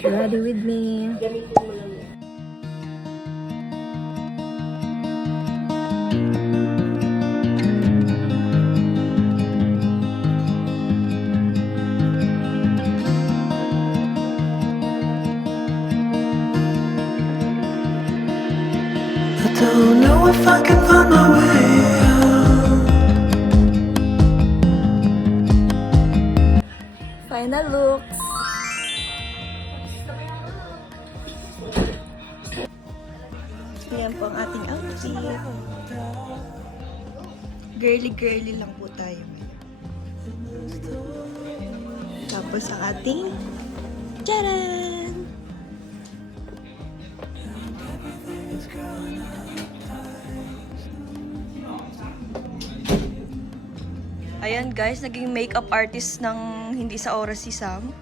Ready with me. Don't know if I can find my way out. Final looks. Yan po ang ating outfit. Girly-girly lang po tayo ngayon. Tapos ang ating tcharan! Ayan guys, naging makeup artist ng hindi sa oras si Sam.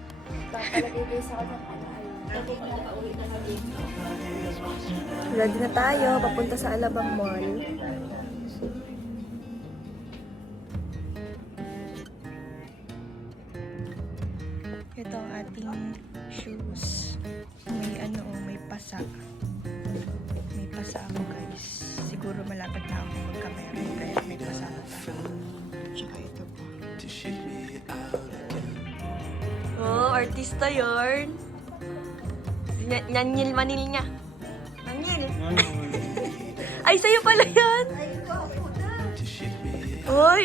Ready na tayo, papunta sa Alabang Mall. Ito ang ating shoes. May pasa. May pasa ako guys. Siguro malapit na ako magkamera kaya may pasa ako. Tsaka ito po. Oh, artista yarn. Nyanyil manil niya. Nyanyil. Ay, sa'yo pala yan. Uy,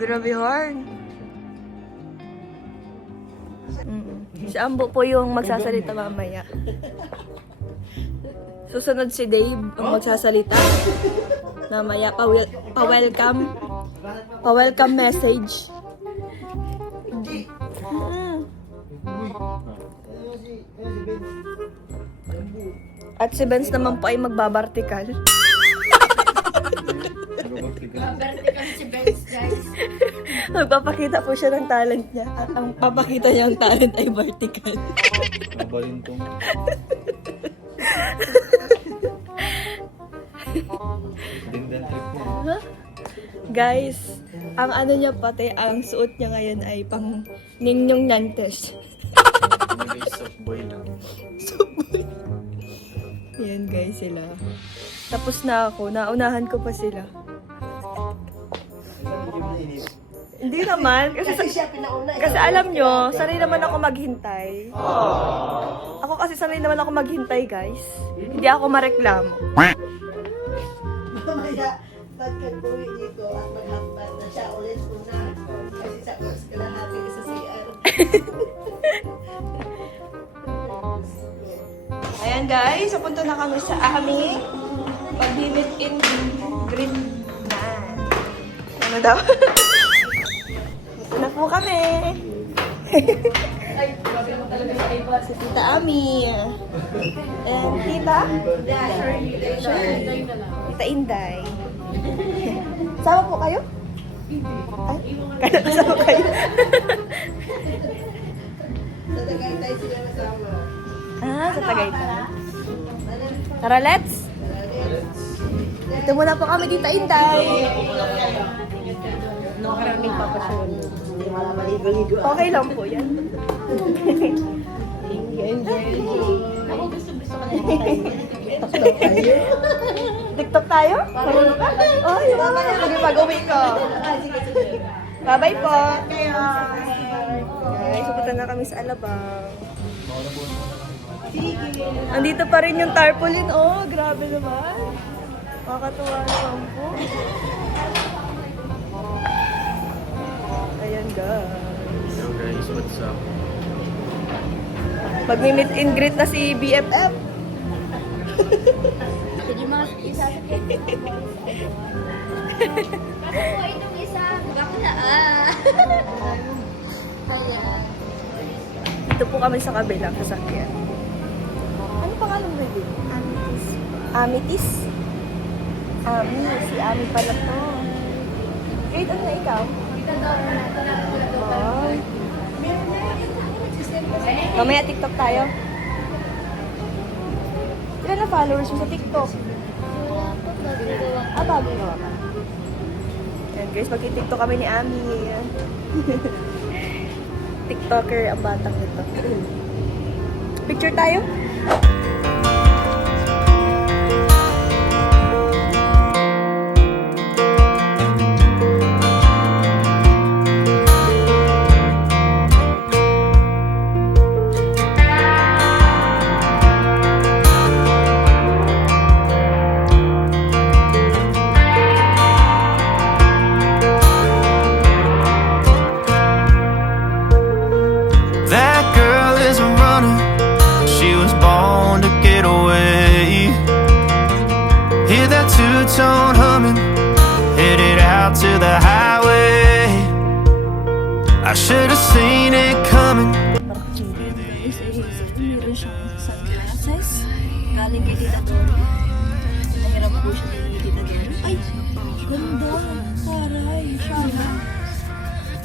grabe yarn. Si Ambo po yung magsasalita mamaya. Susunod si Dave ang magsasalita. Mamaya, pa-welcome. Pa-welcome message. At si Benz naman po ay magbabartikal. Vertical si Benz, guys. Magpapakita po siya ng talent niya. At ang papakita niyang talent ay vertical. Mabalintong. Dindan trip mo. Guys, ang ano niya pati, ang suot niya ngayon ay pang Ninong Nantes. May soft boy lang. Yan guys sila. Tapos na ako, naunahan ko pa sila. Hindi naman, kasi alam nyo, sanay naman ako maghintay. Ako kasi sanay naman ako maghintay guys. Hindi ako mareklamo. Mamaya, pagka-uwi dito at maghapad na siya ulit una. Kasi sa oras kalahati sa CR. Ayan guys, papunta na kami sa aming pag-meet in greet na. Ano daw? Punta na po kami. Si Tita Ami. And Tita? Shirley. Tita Inday. Sama po kayo? Ay, kaya sama kayo. Sa Tagaytay sila nasama. Sa Tagaytay. Tara, let's! Ito muna po kami, Tita Inday. Maraming papasyon. Hindi wala maligo-ligo. Okay lang po yan. Ako gusto-gusto ka na. TikTok tayo? Marunong ka? Oh, yung mama niya. Sige, pag-uwi ko. Bye-bye po. Guys, pupunta na kami sa Alabang. Andito pa rin yung tarpaulin. Oh, grabe naman. Makakatuwa naman po. Ayan guys. Hello guys, what's up? Mag-meet and greet na si BFF. Ito yung mga isasakit. Kasi po itong isa, bakla Ayan. Dito po kami sa kabilang sasakyan. Ano pangalan mo yun? Amitis. Amitis? Ami. Si Ami pala to. Grade ano na ikaw? Oh. Mamaya TikTok tayo. Ilan na followers mo sa TikTok? Bago na ka. Yan guys, mag-TikTok kami ni Ami. TikToker ang batang ito. Picture tayo? That girl is a runner. She was born to get away. Hear that two-tone humming, headed out to the highway. I should have seen it coming. Meron siyang sunglasses. Galing kay Tita Dora. Nahiram po siya kay Tita Dora. Ay! Ganda! Taray! Shana!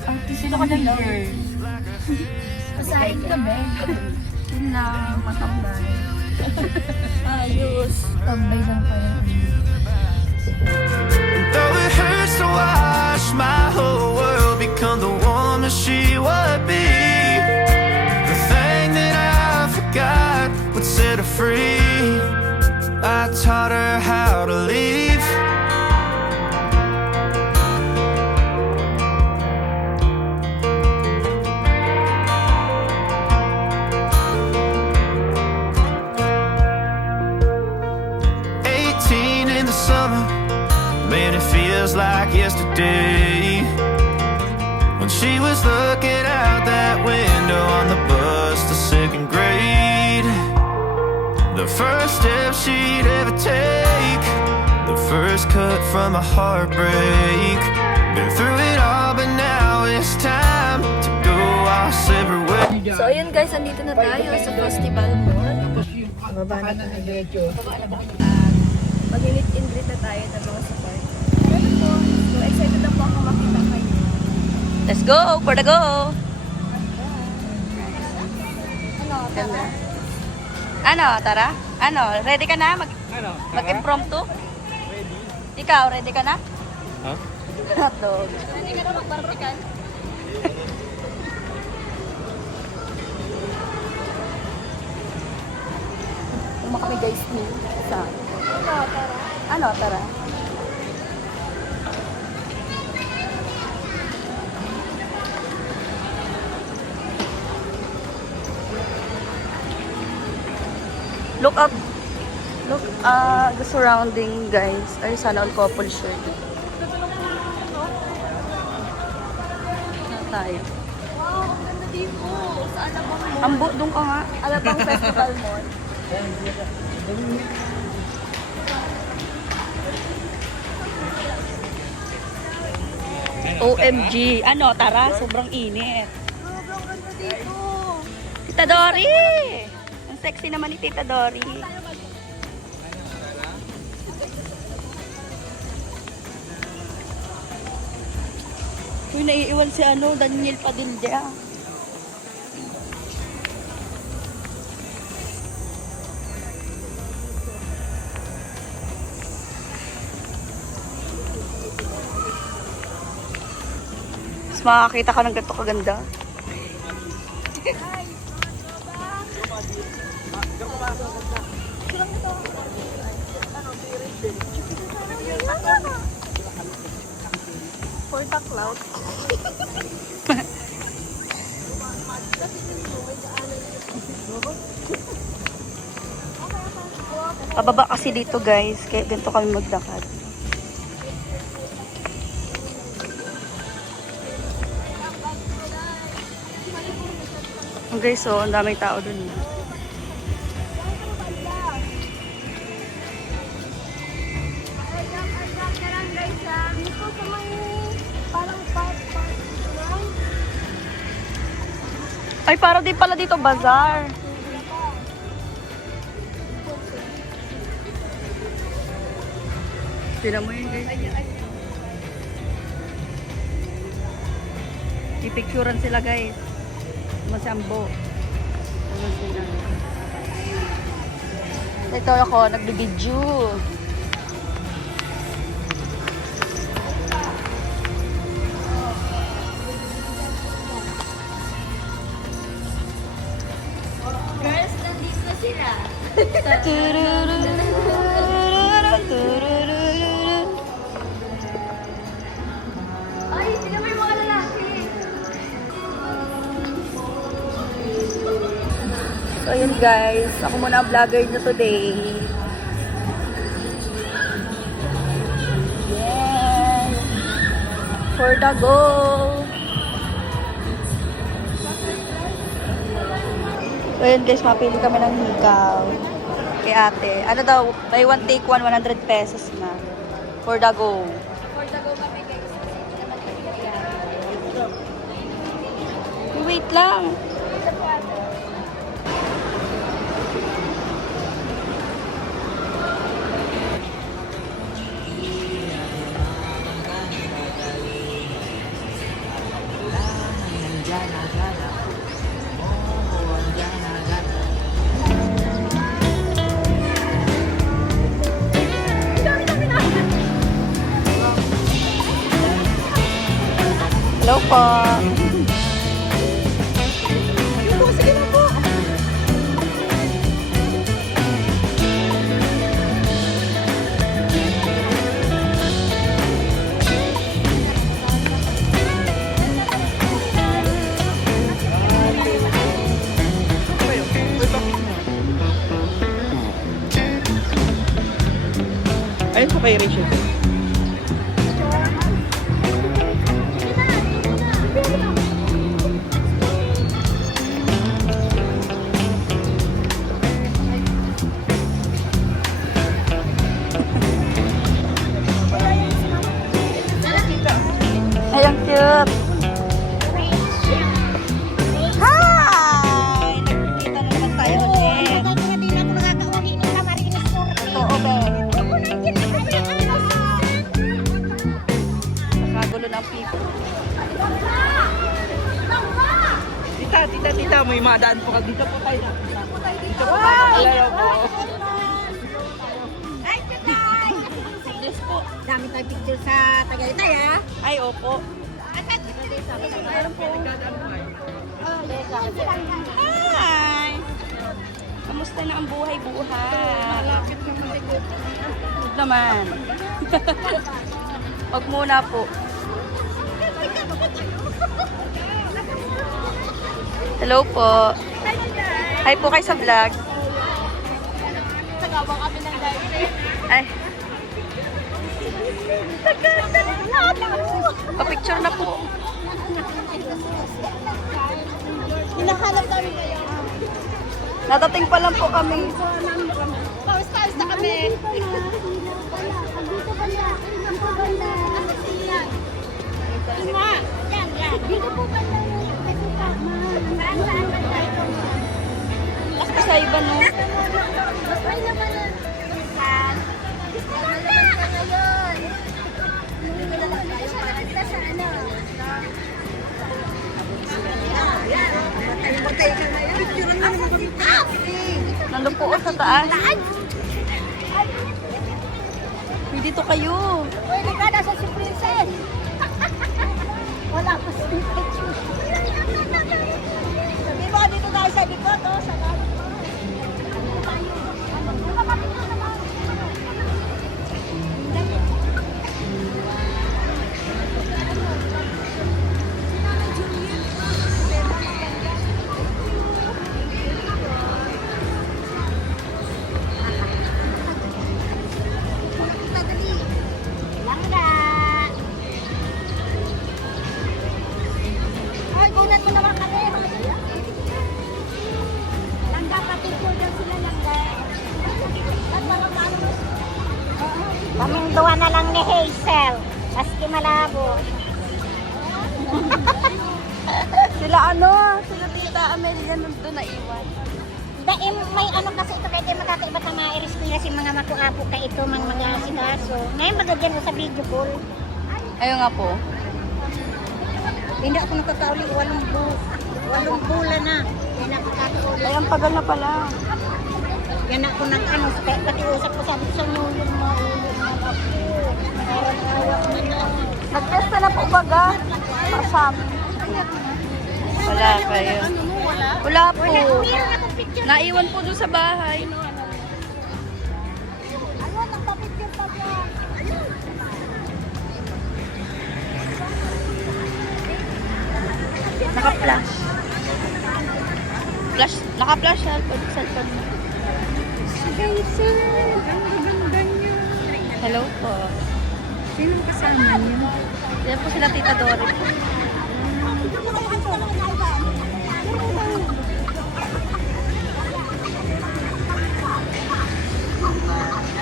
Artist ka ng girl. Masahin ka ba? Yun lang, matambay. Ayos. Tambay lang pala. Though it hurts to watch my whole world become the woman she would be, the thing that I forgot would set her free. I taught her how to leave. In the summer, man, it feels like yesterday when she was looking out that window on the bus to second grade. The first step she'd ever take, the first cut from a heartbreak. Been through it all, but now it's time to go our separate ways. So ayun guys, andito na tayo sa Festival Mall. Baba na tayo. Mag-meet and greet na tayo ng mga support. So excited na po ako makita kayo. Let's go! For the go! Ano, Tara? Ano, ready ka na? Mag-impromptu? Ikaw, ready ka na? Ha? Hotdog. Hindi ka na magbarbikan? Tumak kami guys ni sa... Ano, Tara? Look up. Look the surrounding, guys. Ay, sana all couple shirt. Na tayo. Wow, ang ganda dito. Sa Alabang Mall. Ambo, doon ka nga. Alabang Festival Mall. OMG. Ano, Tara? Sobrang init. Sobrang ganda dito. Tita Dory! Ang sexy naman ni Tita Dory. Uy, naiiwan si Daniel Padilla. Mas makakita ka ng ganito kaganda. For the cloud. Pababa kasi dito guys, kaya ganito kami maglakad. Okay, so ang daming tao dun. Ay, para din pala dito bazaar. Tira mo yun guys. Ipicturean sila guys. Masambo. Ito ako, nagbibidyo. Girls, Ay, tingnan mo yung mga lalaki. So yun guys, ako muna ang vlogger nyo today. Yes! For the go! So yun guys, mapili kami ng hikaw. Kay ate. Ano daw, buy one take one, 100 pesos na. For the go. For the go kami guys. Kasi hindi naman kami Wait lang. Ito po ate. Hello po. Ayun po kay Rachel. Ay, ang cute. Hi! Nagkikita na naman tayo ulit. Totoo ba? Nakagulo ng people. Tita, may madaan po ka. Dito po tayo. Dito po tayo. Hello po. Dami tayo picture sa Tagaytay, ha? Ay, opo. Hi! Kamusta na ang buhay-buhay? Malapit naman ito. Huwag naman. Huwag muna po. Hello po. Hi po kayo sa vlog. Nagawang kami ng live. Ay. Pa-picture na po. Hinahanap namin kayo. Natating pa lang po kami. Paus na kami. Kasi sa iba, no? Nandun po sa taas. Dito kayo. Pwede ka na sa si Princess. Wala pa si picture. Sabi mo, dito tayo sa likod, oh. Sa likod. Dito tayo. Dito kami na naman. Langga. Ay, gunat mo naman kami. Langga, pati-picture daw sila, langga. At mga paano mo? Kaming duwa na lang ni Hazel. Maski malabo. Sila ano? Sila Tita Amelia nandun na iwan. Dahil may ano kasi ito kaya makakaiba ka ma-rescue si mga makuapo ka ito mga sikaso. Ngayon magagyan mo sa video call. Ayun nga po. Hindi ako nakakauli, walong bulan na. Yan ako kakauli. Ay, ang tagal na pala. Yan ako nag ano, pati usap ko sabi sa New York mo. Nag-testa na po baga. Pasam. Wala kayo. Wala po. Meron akong picture. Naiwan po doon sa bahay. flash. Flash, naka-flash sa cellphone mo. Hello po. Sinong kasama niyo? Yan po sila Tita Dory.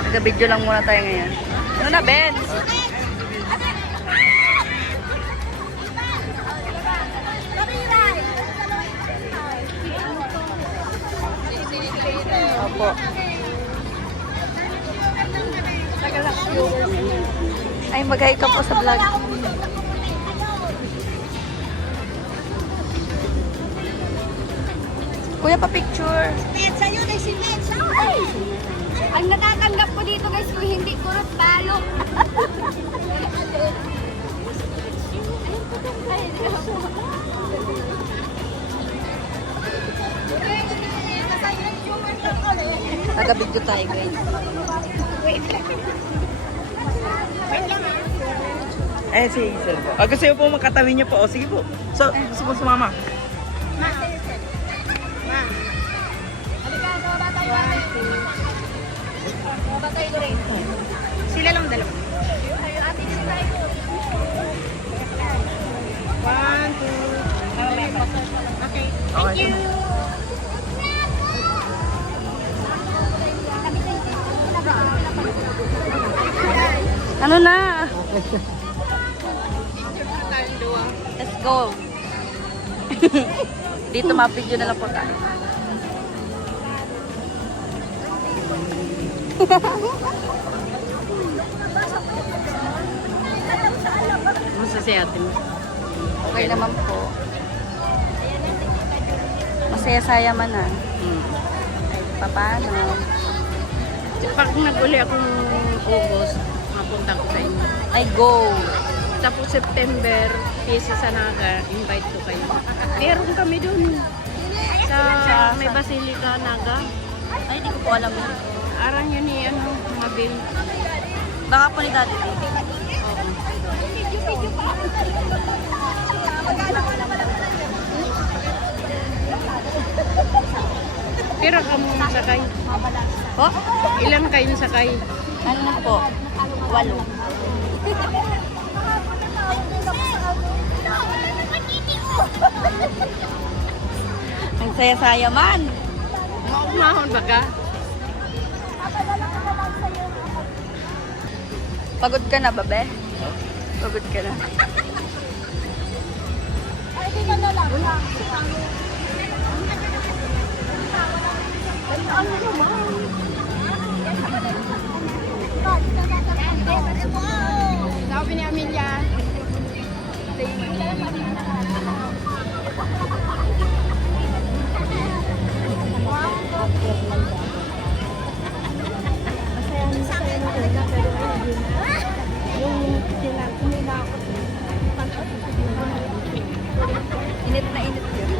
Nag-video lang muna tayo ngayon. Ano na, Ben? Opo. Ay, mag-hi ka po sa vlog. Kuya, pa-picture. Ang natatanggap ko dito guys, kung hindi kurot palo. Taga-video tayo, guys. Eh, si Hazel po. Gusto niyo po makatabi niyo po. O, sige po. So, gusto po sumama. Sila lang dalawa. 1, 2. Okay. Thank you. Ano na? Let's go. Dito ma-video na lang po tayo. Gusto si ate mo. Okay naman po. Masaya-saya man ah. Paano? Pag nag-uli akong August, mapunta ko sa inyo. Ay, go! Tapos September, Fiesta sa Naga, invite ko kayo. Meron kami dun. Sa may Basilica, Naga. Ay, di ko po alam yun. Arang yun ni Mabel. Baka po ni Daddy. Pero kamo sakay. Oh, Ilan kayong sakay? ano na po? 8. Ang saya-saya man. Maumahon ba ka? Pagod ka na, babe? Pagod ka na. Sabi ni Amelia. Init na init yun.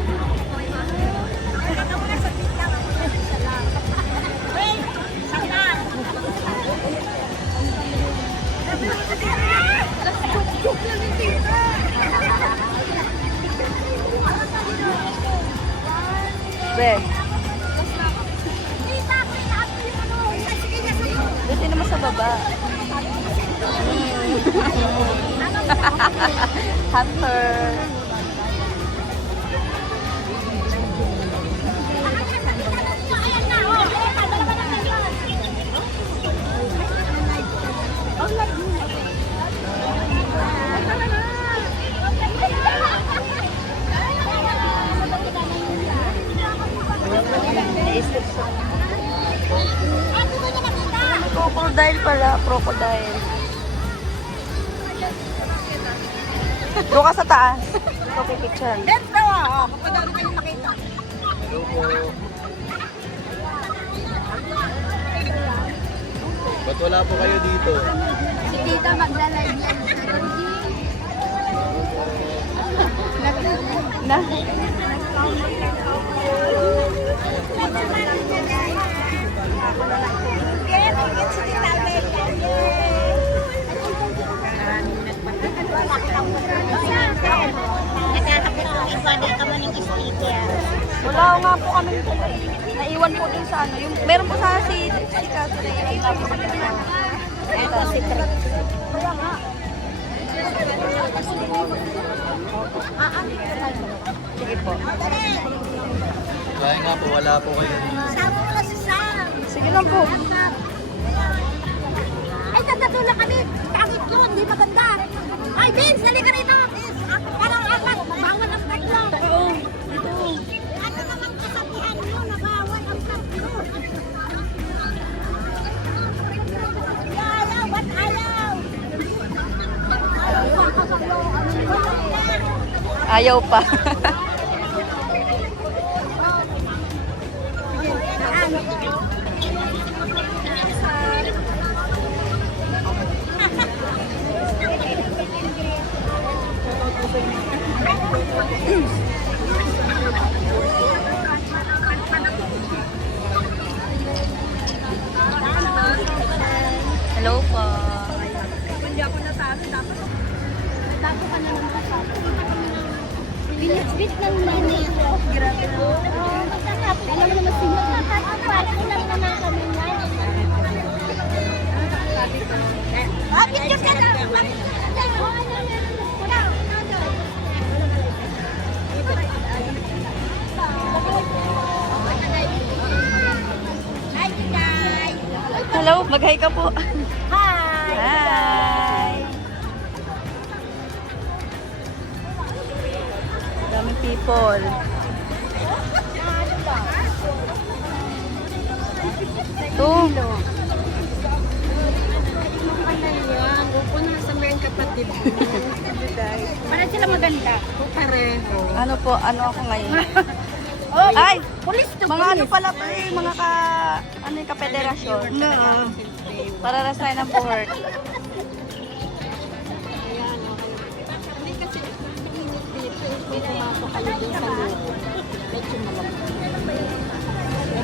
Be. Buti naman sa baba. Hunter. Crocodile pala, crocodile. Doon ka sa taas. Ito pipicture. Hello po. Ba't wala po kayo dito? Si tita magla-live yan. Na. Nakakapit ang iba, di ka man nga po kami naiwan po dun sa ano. Yung, meron po sana si Kaso na yun nga po kami na. Ito si Trek. Kaya nga. Sige po. Kaya nga po, wala po kayo dito. Sama mo na si Sam. Sige lang po. Ay, tatlo kami. Kakit yun, di maganda. Ay, Vince, halika rito. Parang apat, bawal ang tatlo. Oo. Dito. Ano naman kasabihan mo na bawal ang tatlo? Ayaw, ba't ayaw? Ayaw pa. Hello po. Hindi ako natalo, dapat. Dapat ka na naman kasama. Binit-bit ng nanay ko. Grabe po. Alam mo naman sinyo. Parang lang naman kami na. Picture ka na. Hello, mag-hi ka po. Hi! Hi! Daming people. Ito. Parang sila maganda. Pareho. Ano po, ano ako ngayon? Oh, Ay! pulis to Mga ano pala po eh, mga ka, ano yung kapederasyon. No. Para resign ng board. Hindi kasi init dito. Pumasok kayo dun sa loob. Medyo malamig.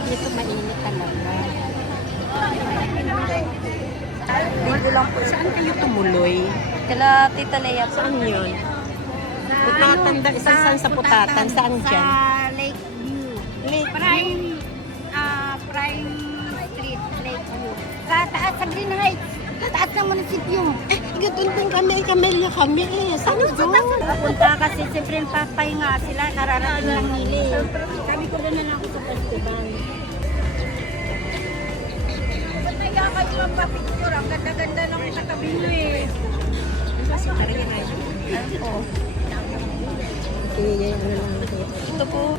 Dito mainit talaga. Dito lang po. Saan kayo tumuloy? Kala Tita Lea po. Saan yun? Putatan, saan sa Putatan? Saan dyan? Sa Lakeview. Prime, Prime Street, Lakeview. Sa taas, sa Green Heights. Taas ng munisipyo. Doon din kami, Camellia kami eh. Saan doon? Punta kasi siyempre papahinga sila, kararating lang nila. Sabi ko doon na lang ako sa festival. Ba't naya kayo lang pa-picture? Ang ganda-ganda ng katabi nyo eh. Okay, ano lang ito. Ito po.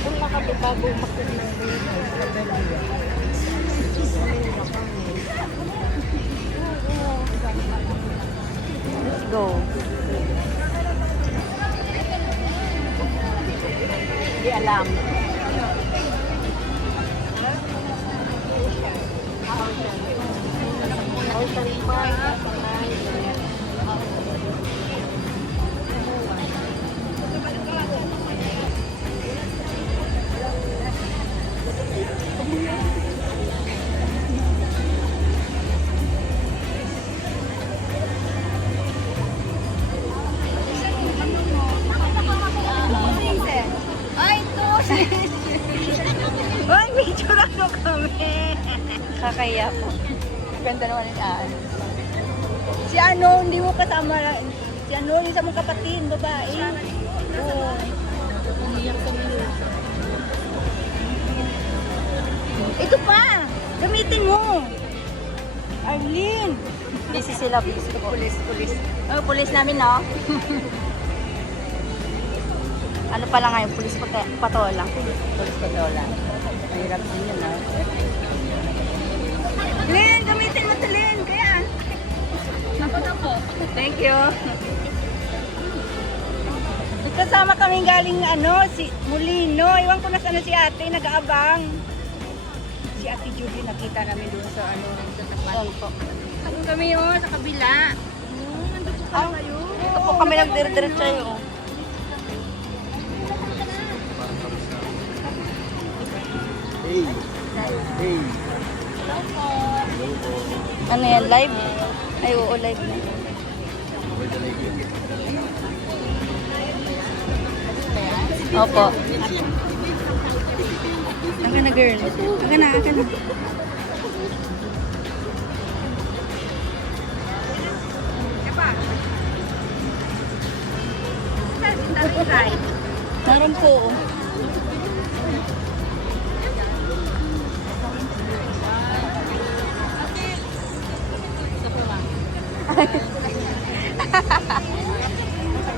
Kung nakabago makita Let's go. Hindi alam. Ay, ito! Ay, picture ano kami. Kakaya po. Ganda naman yung aan. Si ano, hindi mo kasama. Si ano, yung isa mong kapatid, babae. Oo. Ito pa! Gamitin mo! Arlene! Busy sila, busy po. Pulis. Oh, pulis namin, no? Ano pala ngayon? Pulis patola. Pulis patola. Mahirap din yun, no? Len, gamitin mo ito, Len. Kaya. Ako na po. Thank you. Kasama kami galing ano, si Molino. Iwan ko na sana si ate, nag-aabang. Si ate Judy nakita namin doon sa ano, sa takpan. Doon po. Ano kami yun, sa kabila. Nandun po pala kayo. Ito po kami nagdire-diretso yun. Hey! Hey! Ano yan, live? Ay, oo, live na. Where the lake is? Opo. Aka na, girl. Aka na, aka na. Meron po.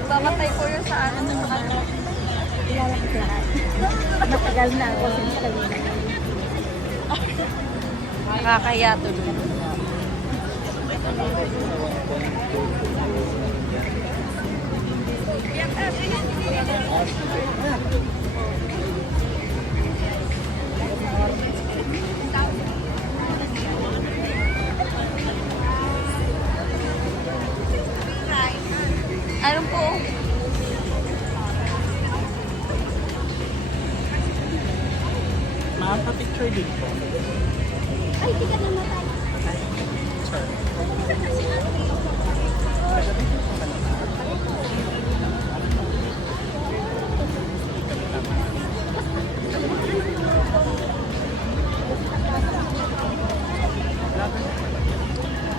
Bamatay po yun sa ano. Matagal na ako since kanina. Nakakaya tuloy. Ano po? Ma'am, pa-picture din po. Ay, di ka namatay.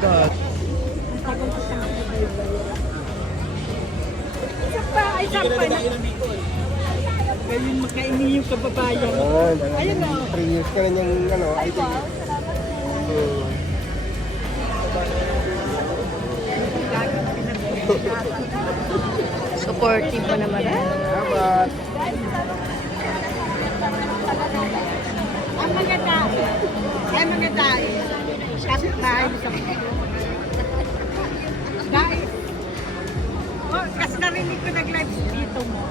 God. Ngayon makainin yung kababayan. Ayun o. 3 years ka na niyang ano, I think. Supportive pa naman. Salamat. Ang maganda. Ay mga dahil. Kasi dahil sa dahil. Oh, kasi narinig ko nag-live dito mo.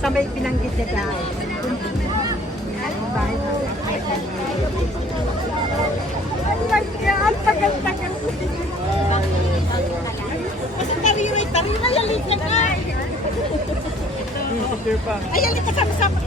Sa may pinanggit na dahil. Dahil. Ang tagal-tagal. Kasi tariray, alit lang nga. Ay, alit ka sama-sama.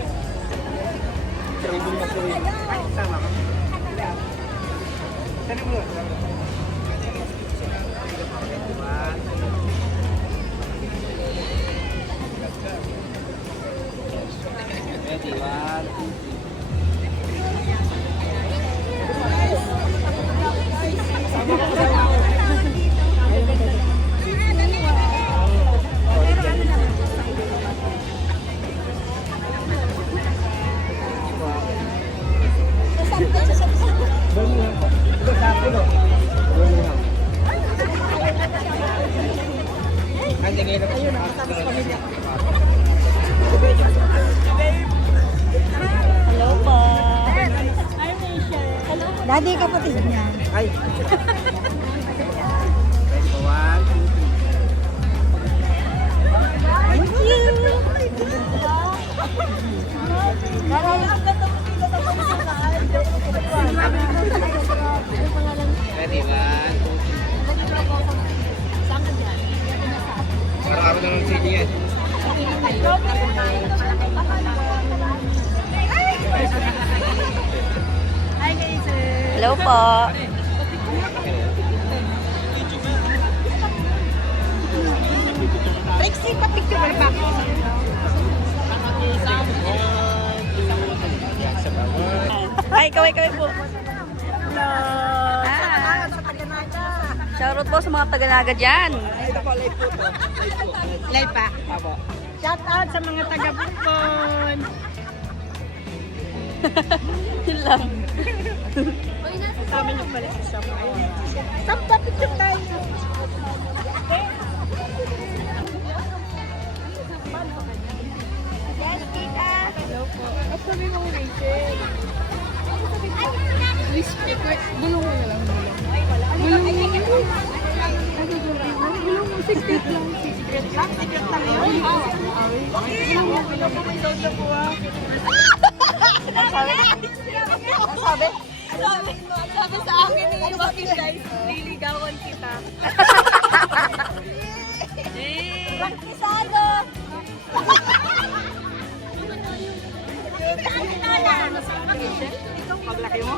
Hello po. Daddy, kapatid niya. Ay. Ready, 1, 2, 3. Marami na ng CD yan. Hello po. Lexi, pa-picture ba? Ay, kaway po. Hello. Ah. Sa Taganaga. Shoutout po sa mga taga-naga dyan. Live pa. Shout out sa mga taga-Bukon. Yun lang. Kasama niyo pala si Sam. Sam, pa-picture tayo. Yes, tita. Hello po. At sabi mo Rachel. Bulong mo na lang. Gulong mo, secret lang. Secret lang? Secret lang yun? Gulong mo, may soda po ah. Sabi? Sabi sa akin ni Joaquin guys, liligawan kita. Praktisado. Paglaki mo?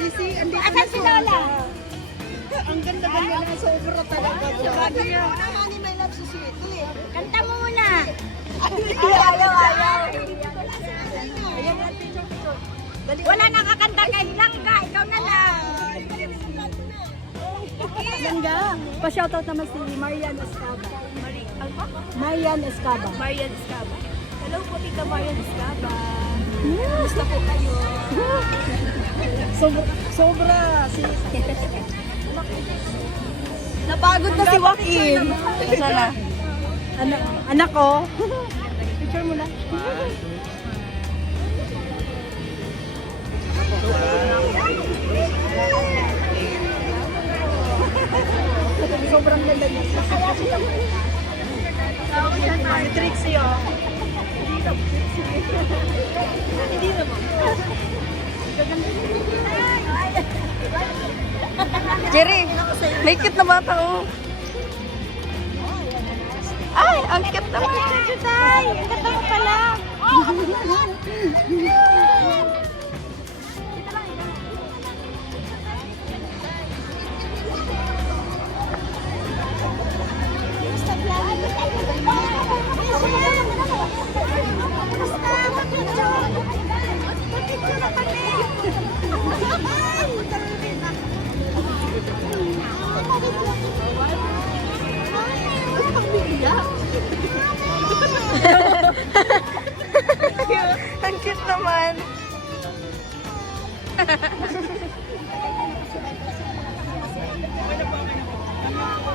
Sisi, andi ka Asan si Lola? Ang ganda-ganda na, sobra talaga. Lagi yan. Kanta mo muna. Wala nakakanta kay Langga. Ikaw na lang. Langga. Pa-shoutout naman si Marian Escaba. Marian Escaba. Marian Escaba. Hello po, Tita Marian Escaba. Gusto po kayo. Sobra. Napagod na si Joaquin. Sana. Anak ko. Picture mo na. Sobrang ganda niya. Si Trixie, oh. Hindi naman. Jerry, may cute na bata, oh. Ay, ang cute naman. Ay, ang ganda mo pala. Ang cute naman.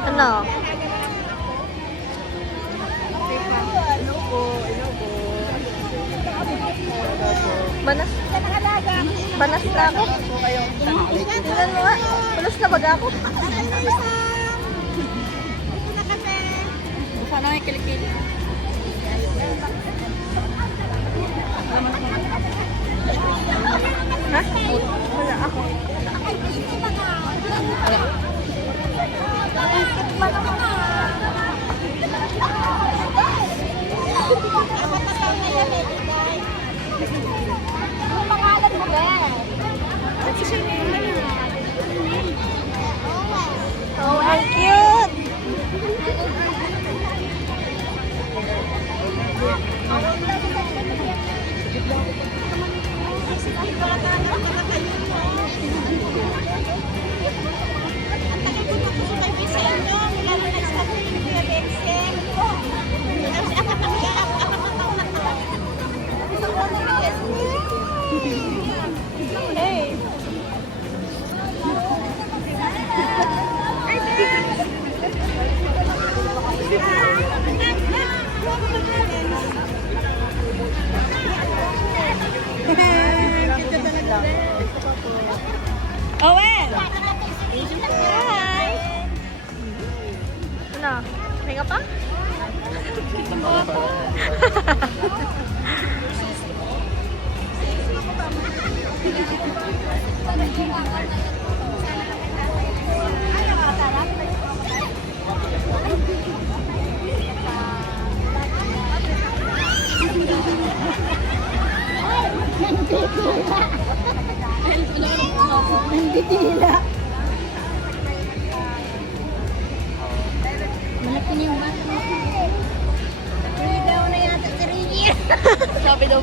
Ano? Banas? Banas na ako. Tingnan mo nga. Banas na baga ako. Sana may kilikili. Ha? Wala ako. Ang pangalan mo ba? Oh, ang cute! Owen! Hi! Ano? May ka pa? Nanditila. Malaki na yung bata. Uy, daw na yata si Reggie. Sabi daw.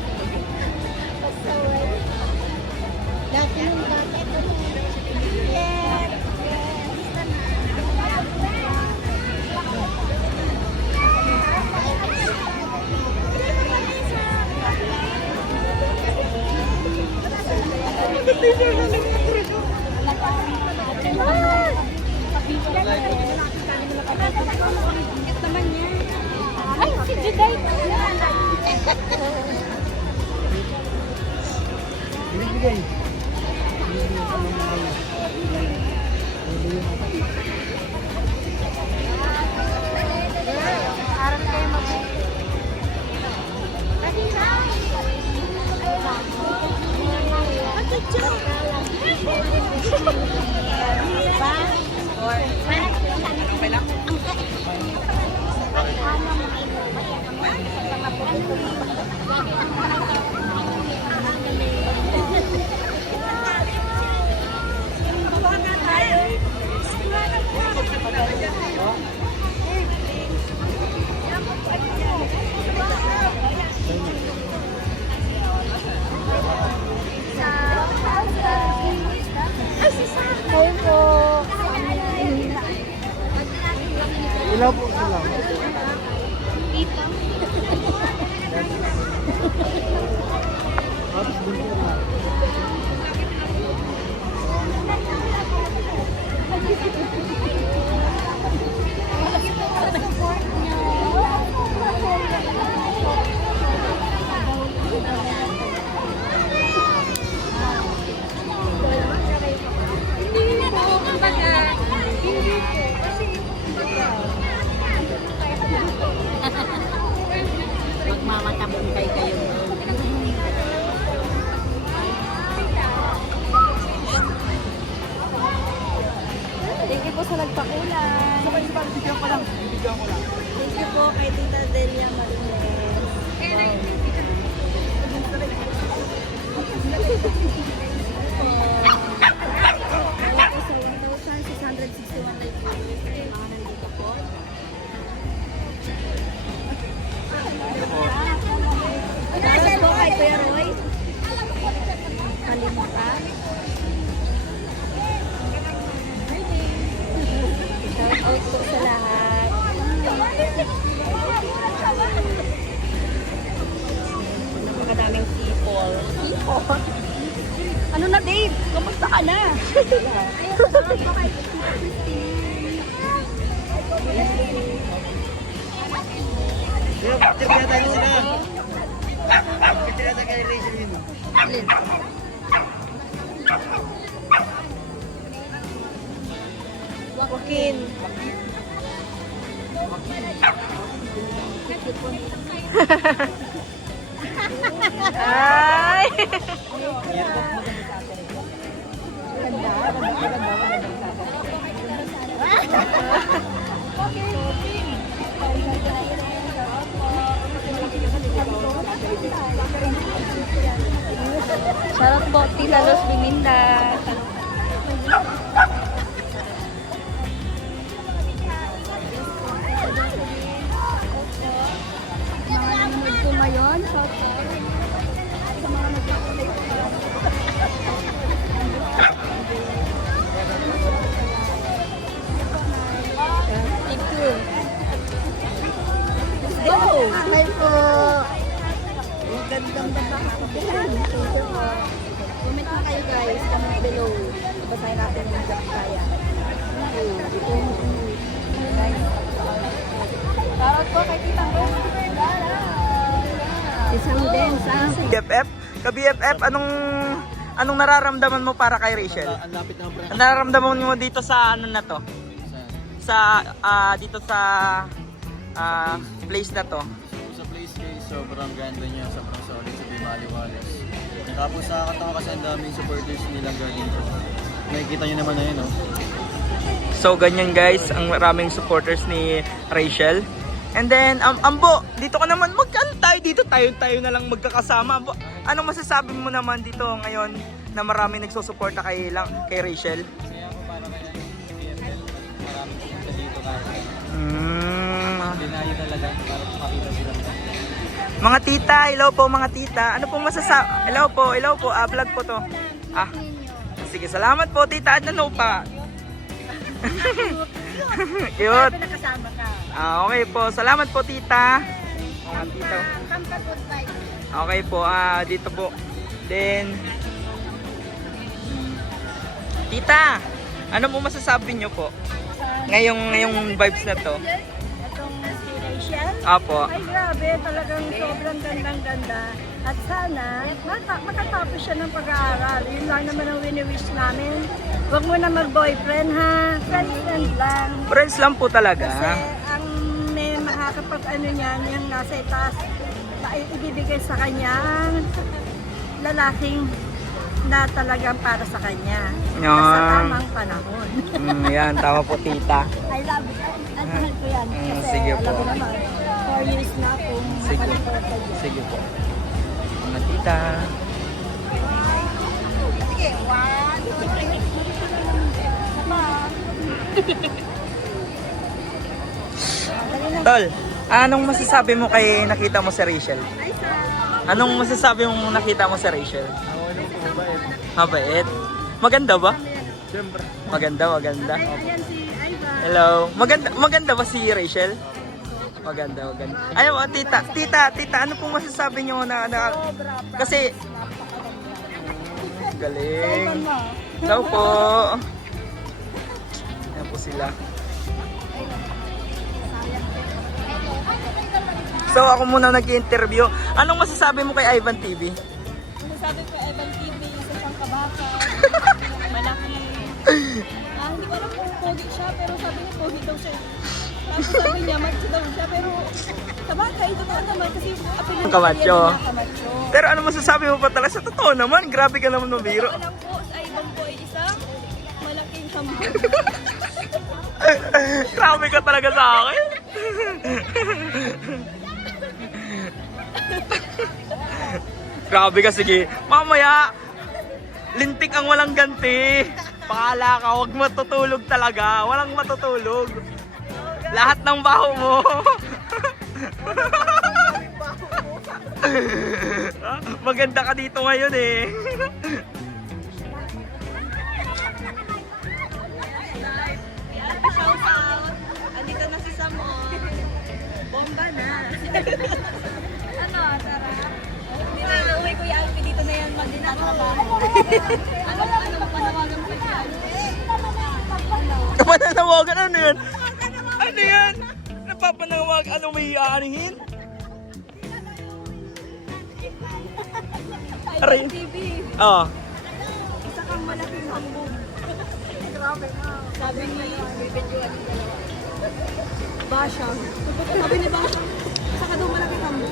Laki ng bata. Ay, si Juday. Ilaw po sila. Dito. Tapos dun po na. Hindi po. Kumbaga, hindi po. Kasi, Magmamatabungkay kayo. Thank you po sa nagpakulay. Bigyan ko lang. Thank you po kay Tita Delia Marines. Wala po sa 1,661 like po. Mga nandito po. Shoutout po kay Kuya Roy. Kalimutan. Shoutout po sa lahat. Napakadaming people. People? Ano na, Dave? Kamusta ka na? Shoutout po kay Joaquin. Ay! Shoutout po, Tita Los Biminda. Mga nanonood po ngayon, shoutout. Sa mga nagpakulay po. Thank you. Let's go! Hi po! Gandang comment mo kayo guys, comment below. Basahin natin yung kaya. Shoutout po kay Tita Rose. Isang din sa BFF? Ka-BFF, anong nararamdaman mo para kay Rachel? Ang lapit naman pre. Ang nararamdaman mo dito sa ano na to? Dito sa place na to? Sa place kay sobrang ganda niya, sobrang solid sa Bimaliwalas. Tapos nakakatawa kasi ang daming supporters nilang galing ko. Nakikita niyo naman na yun, no? So ganyan guys, ang maraming supporters ni Rachel. And then, Ambo, dito ka naman, magkano tayo dito? Tayo na lang magkakasama. Ambo, anong masasabi mo naman dito ngayon na marami nagsusuporta kay Rachel? Kaya ako para kaya BFF, maraming pumunta dito kahit dinayo talaga para makita sila. Mga tita, hello po mga tita. Ano pong masasabi? Hello po, vlog po to. Sige, salamat po tita. Ano pa? Cute. nakasama ka. Okay po, salamat po tita. Mga tita. Okay po, dito po. Then, tita, ano po masasabi nyo po? Ngayong vibes na to. Itong inspiration. Apo. Ay grabe, talagang sobrang gandang-ganda. At sana, makatapos siya ng pag-aaral. Yun lang naman ang wini-wish namin. Huwag mo na mag-boyfriend ha. Friend lang. Friends lang po talaga. Kasi ang may makakapag-ano niyan, yung nasa itaas, ibibigay sa kanya ang lalaking na talagang para sa kanya. Sa tamang panahon. Yan, tama po tita. I love it. At mahal ko yan. Kasi Sige po. alam mo naman, 4 years na akong Sige. nakalipot kayo. Sige po. Mga tita. Sige, 1, 2, 3. Tol, anong masasabi mo kay nakita mo si Rachel? Anong masasabi mo nakita mo si Rachel? Mabait. Maganda ba? Siyempre. Maganda. Ayan si Ivan. Hello. Maganda ba si Rachel? Maganda. Ayun, tita, ano pong masasabi niyo na kasi galing. Daw po. Ayan po sila. So ako muna nag-interview. Anong masasabi mo kay Ivan TV? Sabi ko, Evan TV, isa siyang kabaka. Malaki. Hindi ko alam kung pogi siya, pero sabi niya pogi daw siya. Tapos sabi niya, macho daw siya, pero kabaka, ito naman kasi apelido Kamacho. niya Kamacho. Pero ano masasabi mo pa talaga? Sa totoo naman, grabe ka naman mabiro. Alam ko, sa Ivan po ay isang malaking hambog. Grabe ka talaga sa akin. Grabe ka, sige. Mamaya, lintik ang walang ganti. Paala ka, huwag matutulog talaga. Walang matutulog. Lahat ng baho mo. Maganda ka dito ngayon eh. Shout out! Andito na si Samon. Bomba na. Ano, tara. Hindi na nauwi Kuya Alpi dito na yan magdinatrabaho. Ano panawagan mo Kuya Alpi? Kapananawagan, ano yun? Ano yan? Napapanawagan, ano may aanihin? Aray. TV. Oo. Isa kang malaking hambog. Grabe na. Sabi ni Basha. Sabi ni Basha, isa ka daw malaking hambog.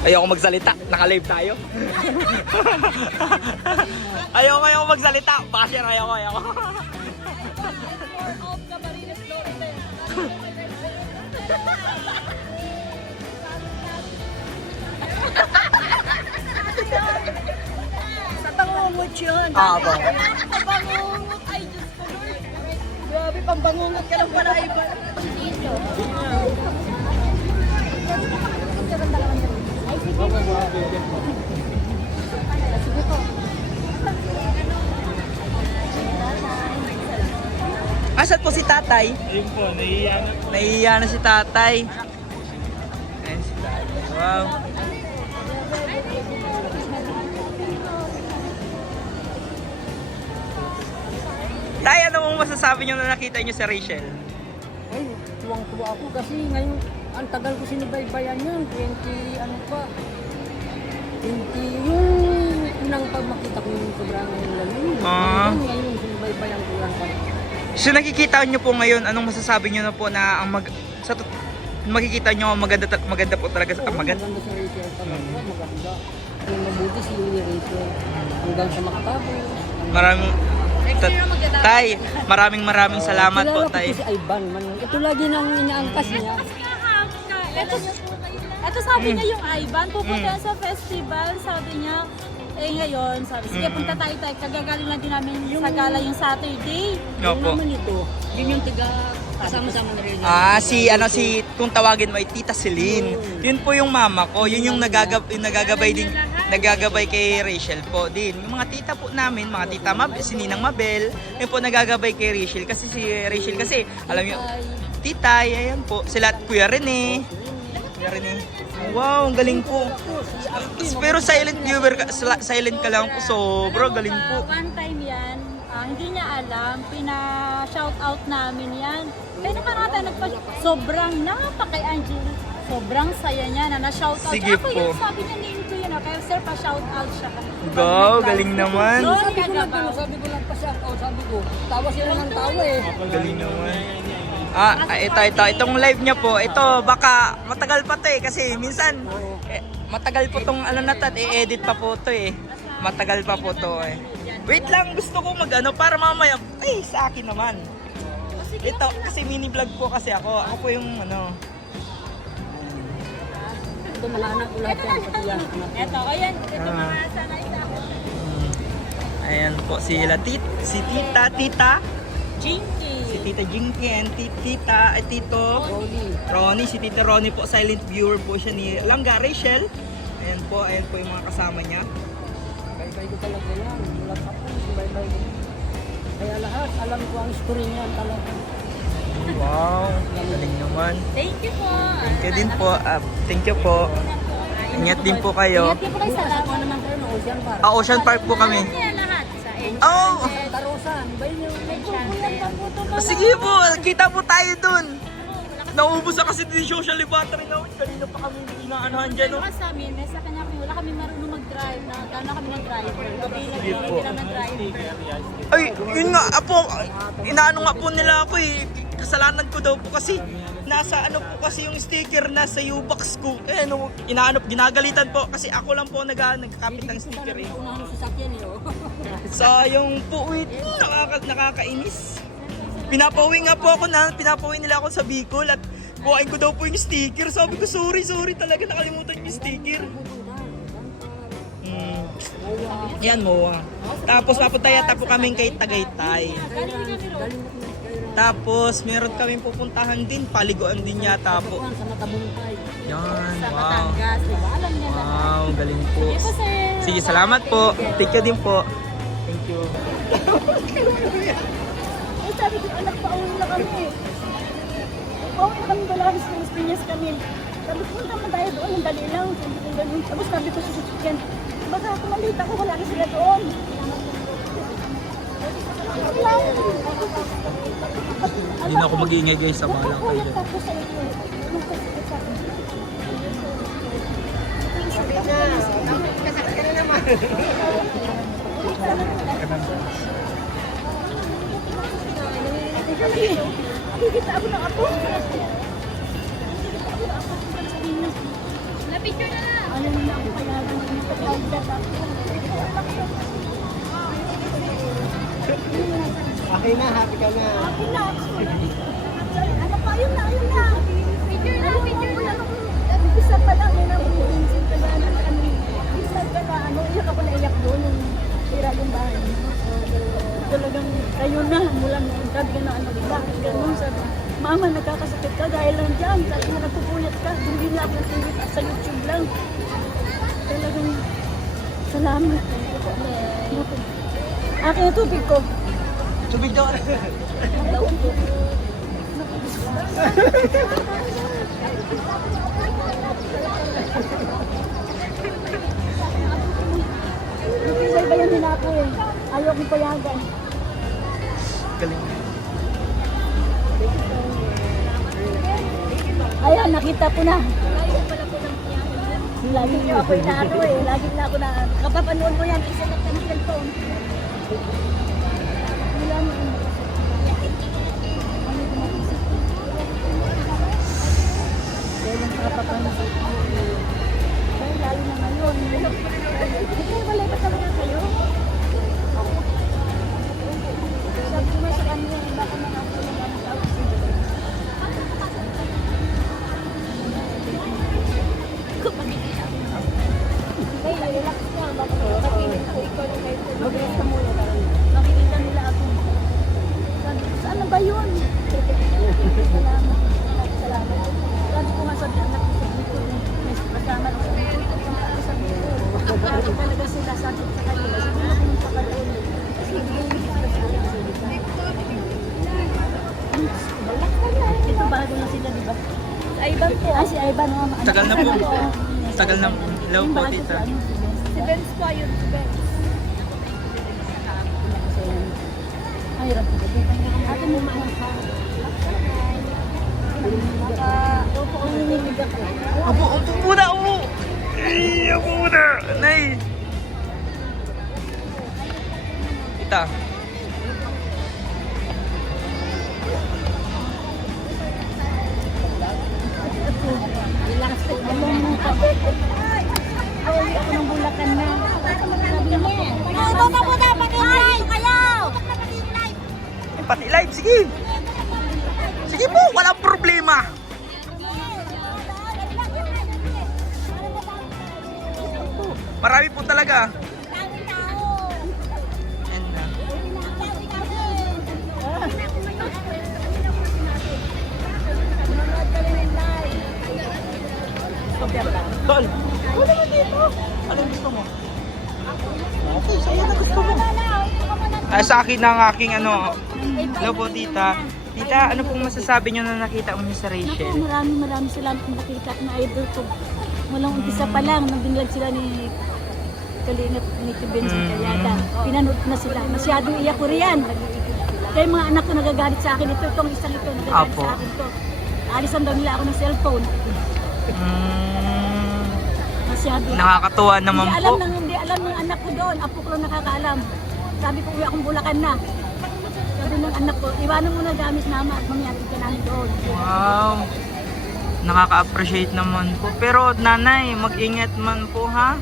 Ayoko magsalita. Naka-live tayo. ayoko magsalita. Basher, ayoko. Off ka Marines Florida. Sa bangungot yun. Ba? Bangungot. Ay, Diyos ko Lord. Grabe, pang bangungot ka lang pala iba. Asan po si tatay? Ayun po, nahihiya na si tatay. Ayan si tatay. Wow. Tay, ano mong masasabi niyo na nakita niyo si Rachel? Ay, tuwang-tuwa ako kasi ngayon, ang tagal ko sinibaybayan yan, 20, ano pa, 20, yung unang pagmakita ko yung sobrang lalim. Ngayon, sinibaybayan ko lang. So nakikita niyo po ngayon, anong masasabi niyo na po na ang makikita niyo maganda po talaga sa maganda. Maganda sa Rachel, maganda. Yung mabuti si Rachel, hanggang sa makatapos. Maraming Tay, maraming salamat po, Tay. Kilala ko si Ivan man. Ito lagi nang inaangkas niya. Ito sabi niya yung Ivan, pupunta sa festival, sabi niya, ngayon, sabi, sige punta tayo, kagagaling lang din namin sa gala yung Saturday. Opo. Naman ito, yun yung tiga kasama-sama na rin. Si kung tawagin mo ay Tita Celine. Yun po yung mama ko, yun yung nagagabay kay Rachel po din. Yung mga tita po namin, mga tita si Ninang Mabel, yun po nagagabay kay Rachel kasi si Rachel kasi alam niyo, Titay, ayan po, sila Kuya Rene. Wow, ang galing po. Pero silent ka lang po, sobra galing po. One time yan, hindi niya alam, pina-shout out namin yan. Kaya naman natin sobrang napakay Angel. Sobrang saya niya na na-shout out. Sige Ako po. yun, sabi niya name ko yun. Kaya sir, pa-shout out siya. Go, galing naman. Sabi ko lang pa-shout out, sabi ko. Tawa sila ng tawa eh. Galing naman. Itong live niya po, ito baka matagal pa to eh kasi minsan matagal po tong i-edit pa po to eh. Matagal pa po to eh. Wait lang, gusto ko para mamaya, sa akin naman. Ito, kasi mini vlog po kasi ako. Ako po yung Ito malanak ko lahat yan. Pati yan. Ito, ayan. Ito mga sanay na ako. Ayan po sila, si Tita Jinky. si Tita Jinky and Tito Ronnie. Si Tita Ronnie po, silent viewer po siya ni Langga Rachel. Ayan po yung mga kasama niya. Baybay ko talaga yan. Mula pa po, baybay ko. Kaya lahat, alam ko ang story niyan talaga. naman. Thank you po. Thank you din po. Thank you po. Ingat din po kayo. Ingat din po kayo sa lahat. naman kayo ng Ocean Park. Ocean Park po kami. Yan lahat. Sa Oh! Tarosan, ba yun yung Sige po, kita po tayo dun. Naubos na kasi din yung social battery namin. Kanina pa kami inaanahan dyan. Ano sa amin, may sa kanya kami, wala kami marunong mag-drive na, gano'n kami ng driver. Gabi na Sige po. kami ng driver. Ay, yun nga, apo, inaano nga po nila ako eh. Kasalanan ko daw po kasi nasa ano po kasi yung sticker nasa U-box ko. Eh, ano, inaano, ginagalitan po kasi ako lang po nagkakapit ng sticker eh. unang sasakyan eh. Sayang po, wait, nakakainis. Pinapauwi nga po ako pinapauwi nila ako sa Bicol at kuhain ko daw po yung sticker. Sabi ko, sorry talaga, nakalimutan yung sticker. Yan mo. Tapos papunta yata po kaming kay Tagaytay. Tapos meron kaming pupuntahan din, paliguan din yata po. Sa Matabungkay. Yan, Sa wow. Batangas, di ba? Alam niya na. Wow, galing po. Sige po, sir. Sige, salamat po. Thank you din po. Thank you. Eh, sabi ko, anak, pauwi na kami. Pauwi na kami pala, sa Las Piñas kami. Sabi ko, punta tayo doon, ang dali lang. Sabi ko, ganun. Tapos sabi ko, susukyan. Baka ako malita ko, wala sila doon. Hindi na ako mag-iingay guys sa balang kayo. Tapos sa ito, yung kasakit sa akin. Nakikita ako ng apo. Na-picture na lang. Alam niyo na ako kaya ganun yung Okay na, happy ka na. Ako na. Ano pa, ayun na. Picture na, picture na. Isa pa lang, yun ang pinsin ka na. Isa pa na, iyak ako na iyak doon. Yung tira yung bahay. Talagang, kayo na, mula noon, sabi ka na, bakit ganun? Sabi, mama, nagkakasakit ka dahil lang dyan. Sabi mo, nagpupuyat ka. Hindi na ako natingin sa YouTube lang. Talagang, salamat. Akin yung tubig ko. Tubig daw. Napisay ba yung hinako eh? Ayaw kong payagan. Galing. Ayan, nakita ko na. Lagi niyo ako inaano eh. Lagi na ako na. Kapapanood mo yan, isa lang ng cellphone. Wala mo. Dahil ang kapapanood. Dahil lalo na ngayon. Ito, wala ba talaga kayo? Sabi ko nga sa kanya, baka na ako naman sa oxygen. Kaya relax ka, baka makinig ko ikaw na kayo. Mag-rest ka muna. Makikita nila ako. Sabi ko, saan na ba yun? Salamat. Salamat. Sabi ko nga sabi, anak ko sabi ko, may kasama ko sa mga sabi ko. Sabi talaga sila, sabi ko sa kanila, sabi ko pumunta ka doon. Kasi hindi sila sa akin. Ito bago na sila, di ba? Ivan po. Ah, si Ivan. Tagal na po. Tagal na. Hello po, tita. Si Benz po, yun. Si Benz. Ay, hirap po. Ate mo mahal ka. Opo, naninilig ako. Apo muna, apo. Ay, apo muna. Nay. Tita. Relax ka. Alam mo ka. Ay, ako ng Bulacan na. Ito na po dapat i-live kayo. Pati live, sige. Sige po, walang problema. Marami po talaga. And, Tol, ano naman dito? Anong gusto mo? Okay, sa'yo na gusto mo. Ay, sa akin ang aking ano. Hello po, tita. Tita, ano pong masasabi nyo na nakita mo niyo sa Naku, Rachel? maraming salamat kung nakita na idol ko. Walang umpisa pa lang, nang binlag sila ni Kalingap ni Benson Kayada. Pinanood ko na sila. Masyadong iyak ko riyan. Kaya yung mga anak ko nagagalit sa akin. Itong isang ito nagagalit Apo. sa akin to. Alisan daw nila ako ng cellphone. Masyado. Nakakatuwa naman po. Hindi alam ng anak ko doon. Apo ko lang nakakaalam. Sabi ko, uwi akong Bulacan na. Sabi ng anak ko, iwanan mo na gamit naman at mamiyatid ka namin doon. Wow. Nakaka-appreciate naman po. Pero nanay, mag-ingat man po ha.